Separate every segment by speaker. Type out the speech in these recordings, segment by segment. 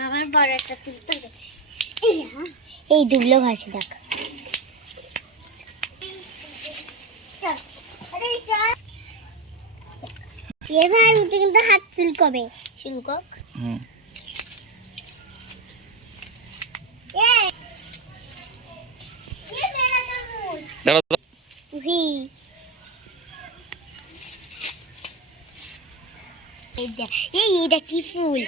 Speaker 1: আমার বড় একটা তুলতে এই দুবলো ঘাসে দেখ। এবার উঠে কিন্তু হাত চুলকবে চুলকক
Speaker 2: হুম। দাঁড়া দাঁড়া।
Speaker 1: উহি। এই দেখ এই এটা কি ফুল?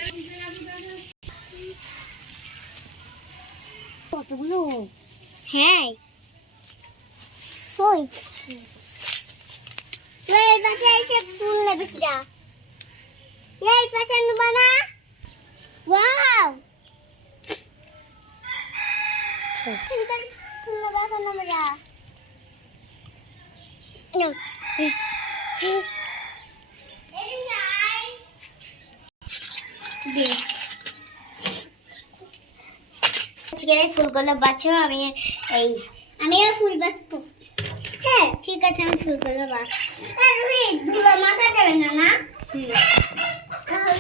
Speaker 1: কতগুলো? হ্যাঁ। ওই। এই পাশে এসে ফুল নেবে কিরা এই পাশে নেবা না? ওয়াও। চিন্তা ফুল নেবা কেন আমরা No. আজকের এই ফুলগুলো বাছো আমি এই, আমি ফুল বাঁচবো। হ্যাঁ ঠিক আছে, আমি ফুলগুলো বাঁচছি মাখা যাবে না না? তাহলে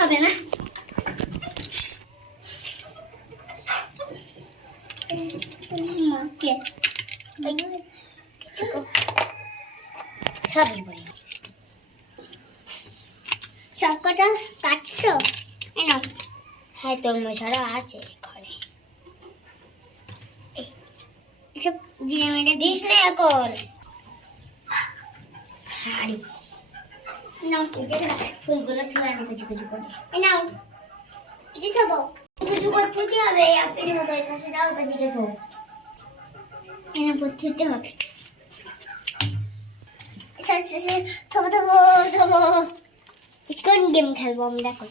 Speaker 1: হবে না? সবকটা কাটছো? হ্যাঁ তোর মশারা আছে ঘরে এই, এসব জিরে মেরে দিস না এখন। হাড়ি নাও এই যে না, ফুলগুলো তুলে আনি কুচি কুচি করে নাও এটি খাব কুচু করতে কি হবে আপের মতো ওই পাশে যাও ওই পাশে খেতো এনে পদ্ধতি হবে। থবো থবো থবো। কোন গেম খেলব আমরা এখন?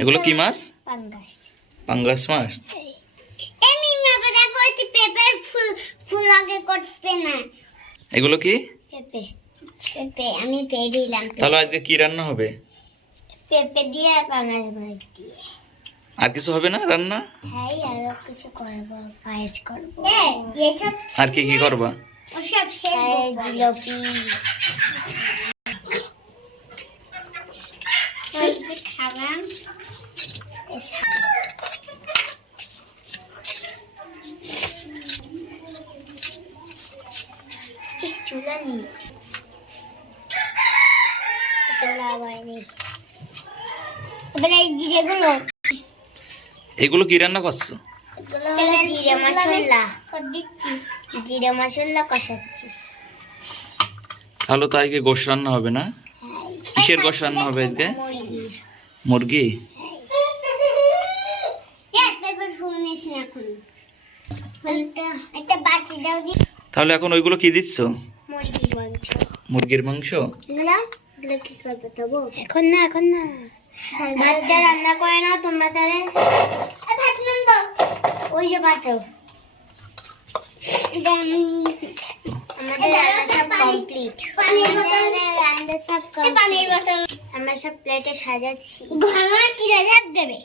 Speaker 2: এগুলো কি মাছ?
Speaker 1: পাঙ্গাস।
Speaker 2: পাঙ্গাস মাছ
Speaker 1: এমনি মাপে দেখো এটি পেপার ফুল আগে করতে না।
Speaker 2: এগুলো কি?
Speaker 1: পেঁপে। পেঁপে আমি পেঁপে দিলাম।
Speaker 2: তাহলে আজকে কি রান্না হবে?
Speaker 1: পেঁপে দিয়ে পাঙ্গাস মাছ দিয়ে।
Speaker 2: আর কিছু হবে না রান্না?
Speaker 1: হ্যাঁ আরও কিছু করব পায়েস করব। এসব
Speaker 2: আর কি কি করবা?
Speaker 1: ওসব জিলাপি যে খাবাম চুলা এবারে এই জিরেগুলো।
Speaker 2: এগুলো কি রান্না করছ?
Speaker 1: জিরে মশলা। দিচ্ছি। জিরে মশলা কষাচ্ছি।
Speaker 2: তাহলে তো আজকে গোশ রান্না হবে না? কিসের গোশ রান্না হবে আজকে? মুরগি? তাহলে এখন ওইগুলো কি দিচ্ছ?
Speaker 1: মুরগির মাংস।
Speaker 2: মুরগির মাংস?
Speaker 1: এগুলো এগুলো কি করবে তবু? এখন না এখন না। ভাতটা রান্না করে না তোমরা তাহলে। ভাত ওই যে বাঁচো আমাদের রান্না সব কমপ্লিট রান্না সব পানির আমরা সব প্লেটে সাজাচ্ছি। ঘরমা কি দেবে?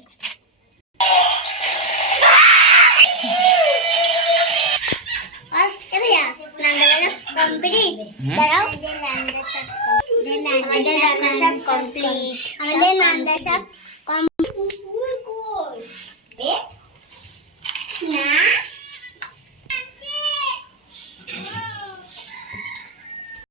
Speaker 1: করি হ্যাঁ। দাঁড়াও। আমাদের রান্না সব কমপ্লিট। আমাদের রান্না সব কমপ্লিট।